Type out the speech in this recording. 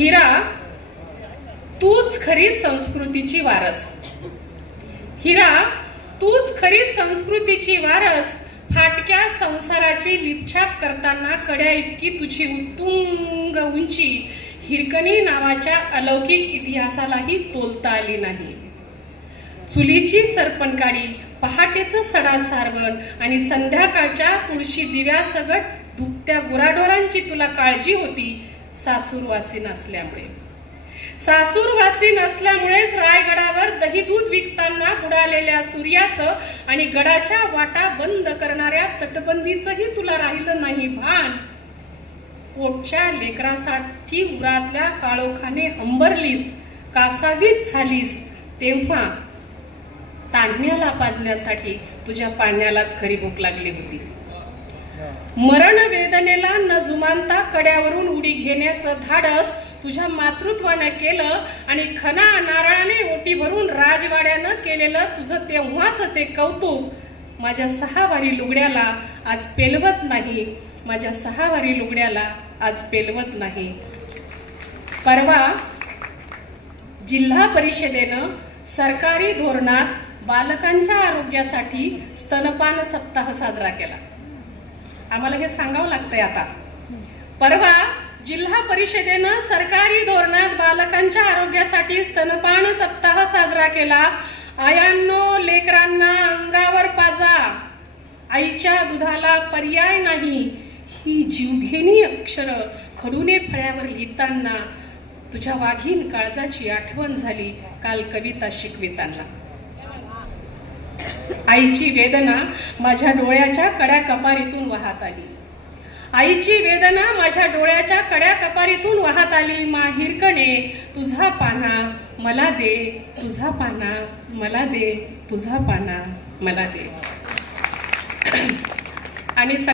हिरा, तूच खरी संस्कृतीची वारस. हिरा, तूच खरी संस्कृतीची वारस. फाटक्या संसाराची लिपछाप करताना कड्या इतकी तुझी उत्तुंग उंची हिरकणी नावाच्या अलौकिक इतिहासालाही तोलता आली नाही. चुलीची सरपणकाडी, पहाटेचं सडा सारवण आणि संध्याकाळच्या तुळशी दिव्यासगट दुभत्या गुराढोरांची तुला काळजी होती. सासूरवासी नसल्यामुळे सासूरवासी नसल्यामुळेच रायगडावर दही दूध विकताना बुडालेल्या सूर्याचं आणि गडाच्या वाटा बंद करणाऱ्या तटबंदीचंही तुला राहिलं नाही भान. पोटच्या लेकरासाठी उरातल्या काळोखाने हंबरलीस, कासावीस झालीस, तेव्हा तान्ह्याला पाजण्यासाठी तुझ्या पाण्यालाच खरी भूक लागली होती. मरण वेदनेला न जुमानता कड्यावरून उडी घेण्याचं धाडस तुझ्या मातृत्वाने केलं आणि खना नारळाने ओटी भरून राजवाड्यानं केलेलं तुझं तेव्हाच ते कौतुक माझ्या 6 वारी लुगड्याला आज पेलवत नाही. माझ्या 6 वारी लुगड्याला आज पेलवत नाही. परवा जिल्हा परिषदेनं सरकारी धोरणात बालकांच्या आरोग्यासाठी स्तनपान सप्ताह साजरा केला. आम्हाला हे सांगावं लागतंय आता. परवा जिल्हा परिषदेनं सरकारी धोरणात बालकांच्या आरोग्यासाठी स्तनपान सप्ताह साजरा केला. आयांनो, लेकरांना अंगावर पाजा. आईच्या दुधाला पर्याय नाही. ही जीवघेणी अक्षर खडूने फळ्यावर लिहिताना तुझ्या वाघीण काळजाची आठवण झाली काल कविता शिकविताना. आईची वेदना माझ्या डोळ्याच्या कड्या कपारीतून वाहत आली. आईची वेदना माझ्या डोळ्याच्या कड्या कपारीतून वाहत आली. माहिरकणे, तुझा पाना मला दे, तुझा पाना मला दे, तुझा पाना मला दे. आणि